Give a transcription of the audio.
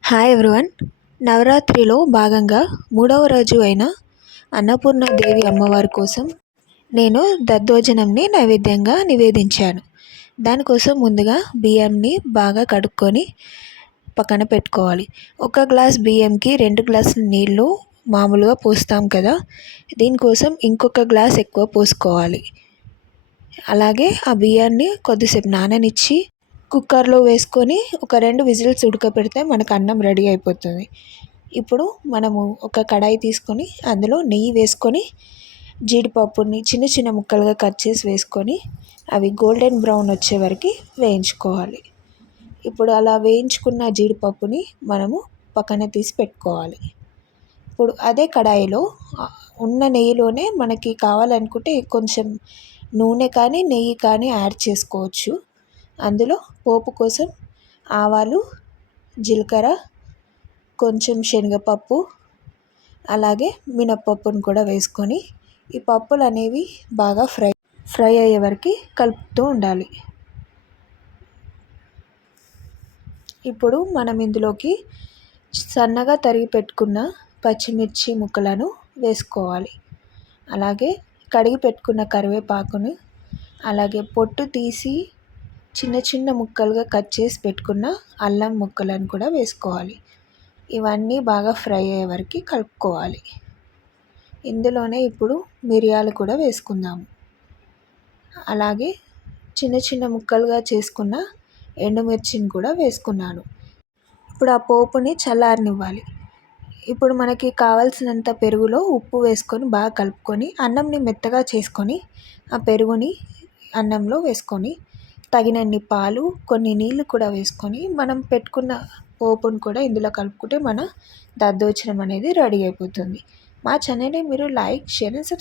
Hi everyone. నవరాత్రిలో భాగంగా మూడవ రోజు అయిన అన్నపూర్ణాదేవి అమ్మవారి కోసం నేను దద్దోజనంని నైవేద్యంగా నివేదించాను. దానికోసం ముందుగా బియ్యంని బాగా కడుక్కొని పక్కన పెట్టుకోవాలి. ఒక గ్లాస్ బియ్యంకి 2 గ్లాసుల నీళ్ళు మామూలుగా పోస్తాం కదా, దీనికోసం ఇంకొక గ్లాస్ ఎక్కువ పోసుకోవాలి. అలాగే ఆ బియ్యాన్ని కొద్దిసేపు నాననిచ్చి కుక్కర్లో వేసుకొని ఒక 2 విజిల్స్ ఉడకపెడితే మనకు అన్నం రెడీ అయిపోతుంది. ఇప్పుడు మనము ఒక కడాయి తీసుకొని అందులో నెయ్యి వేసుకొని జీడిపప్పుని చిన్న చిన్న ముక్కలుగా కట్ చేసి వేసుకొని అవి గోల్డెన్ బ్రౌన్ వచ్చే వరకు వేయించుకోవాలి. ఇప్పుడు అలా వేయించుకున్న జీడిపప్పుని మనము పక్కన తీసి పెట్టుకోవాలి. ఇప్పుడు అదే కడాయిలో ఉన్న నెయ్యిలోనే మనకి కావాలనుకుంటే కొంచెం నూనె కానీ నెయ్యి కానీ యాడ్ చేసుకోవచ్చు. అందులో పోపు కోసం ఆవాలు, జీలకర్ర, కొంచెం శనగపప్పు, అలాగే మినప్పప్పును కూడా వేసుకొని ఈ పప్పులు అనేవి బాగా ఫ్రై అయ్యే వరకు కలుపుతూ ఉండాలి. ఇప్పుడు మనం ఇందులోకి సన్నగా తరిగి పెట్టుకున్న పచ్చిమిర్చి ముక్కలను వేసుకోవాలి. అలాగే కడిగి పెట్టుకున్న కరివేపాకును, అలాగే పొట్టు తీసి చిన్న చిన్న ముక్కలుగా కట్ చేసి పెట్టుకున్న అల్లం ముక్కలను కూడా వేసుకోవాలి. ఇవన్నీ బాగా ఫ్రై అయ్యే వరకు కలుపుకోవాలి. ఇందులోనే ఇప్పుడు మిరియాలు కూడా వేసుకుందాము. అలాగే చిన్న చిన్న ముక్కలుగా చేసుకున్న ఎండుమిర్చిని కూడా వేసుకున్నాను. ఇప్పుడు ఆ పోపుని చల్లారనివ్వాలి. ఇప్పుడు మనకి కావాల్సినంత పెరుగులో ఉప్పు వేసుకొని బాగా కలుపుకొని అన్నంని మెత్తగా చేసుకొని ఆ పెరుగుని అన్నంలో వేసుకొని తగినన్ని పాలు, కొన్ని నీళ్ళు కూడా వేసుకొని మనం పెట్టుకున్న పోపును కూడా ఇందులో కలుపుకుంటే మన దద్దోజనం అనేది రెడీ అయిపోతుంది. మా ఛానల్ని మీరు లైక్, షేర్ అండ్ సబ్స్క్రైబ్